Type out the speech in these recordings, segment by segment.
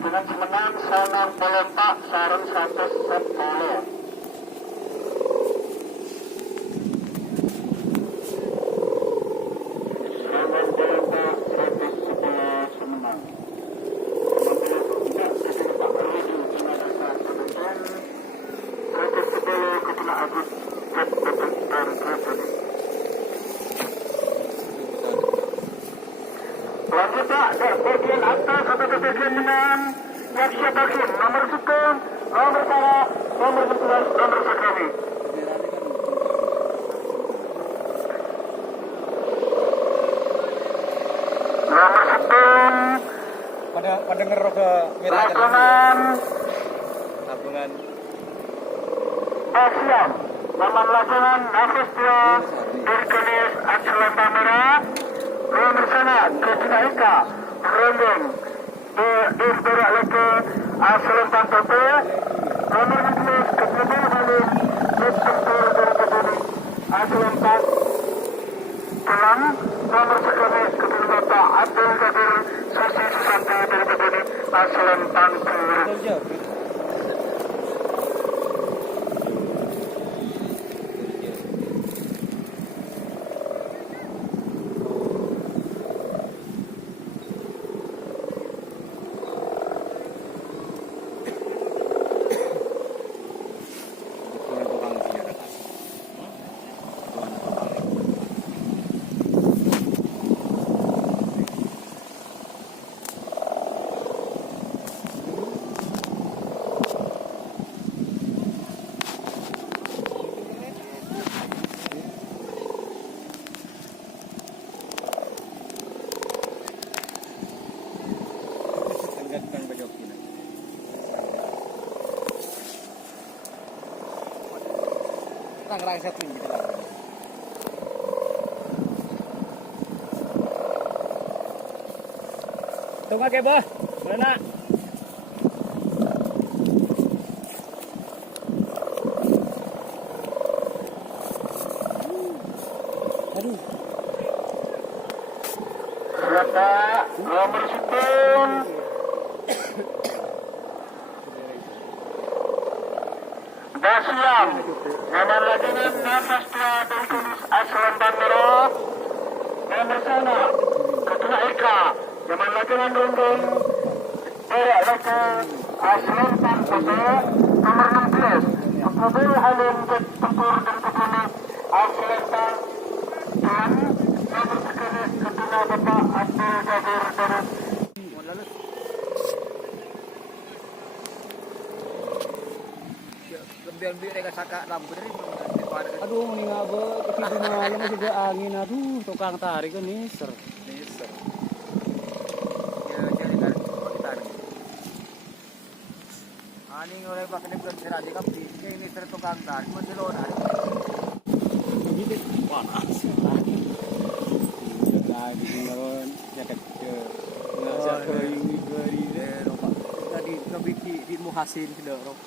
Dengan semenang sonor pelempak sarung 110. Lanjut Pak, bagian atas atau bagian dengan yang siap bagian nomor sukun, nomor para, nomor 11, nomor sekali. Nomor sukun. Pada ngerok ke merah tabungan. Asian, nama lapangan nafas 2 dari Galis Bangkalan Madura. Nomor sana Eka Rombong di berak leke Selempang Tope. Nomor 16 Ketua Halim Tempur dari Kebuni Selempang Tulang. Nomor 11 Ketua Bapak Abdul Qadir Susi Susanto dari Kebuni Selempang Tulang. Rang setting gitu lah. Tunggu ke boh, mana? Aduh. Bapak nomor 10. Dasiam, nama lagian nafas 2 dari Galis Aslan Bandara. Nomor sana Ketua Eka, nama lagian Rondong berak leke Aslan Bandara. Nomor 16 Ketua Halim Tempur dari Kebuni Aslan Bandara. Nomor 11 Ketua Bapak Abdul Qadir dari Biar mereka saka rambut dari aduh mending apa ketidur malam juga angin aduh tukang tarik kan niser ya jadi kan kita ani oleh pak ini bukan seradi kapi ini ser tukang tarik masih lo narik ini panas lagi ngawan jaket ke ngasih ke ini beri tadi ngebiki di muhasin sudah rok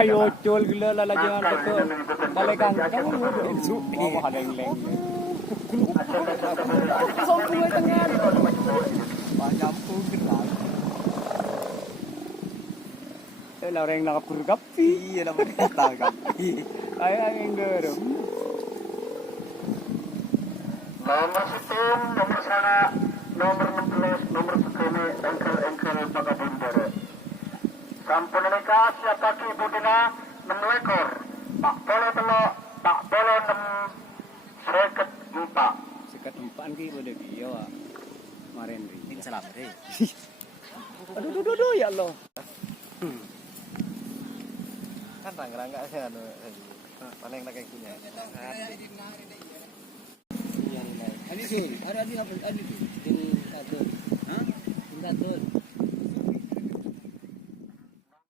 Ayo col gila lah jangan betul. Balai kangkang mau ada yang leng. Songkul tengah. gerak. Orang yang nakapurgapi. Iya naman tagap. Ay ang garam. Nomor Situm, nomor sana, nomor 16, nomor sekali, engkel Pakabundara. Sampun nikah siapa ki budina 6 ekor. Tak boleh telok, tak boleh 6 Sekat empaan ki pada dia wa. Kemarin ri. Ini salam deh. Aduh ya Allah. Kan rangga-rangga sih anu. Mana yang nak punya? Iya nih. Ini sih, ada apa? Ada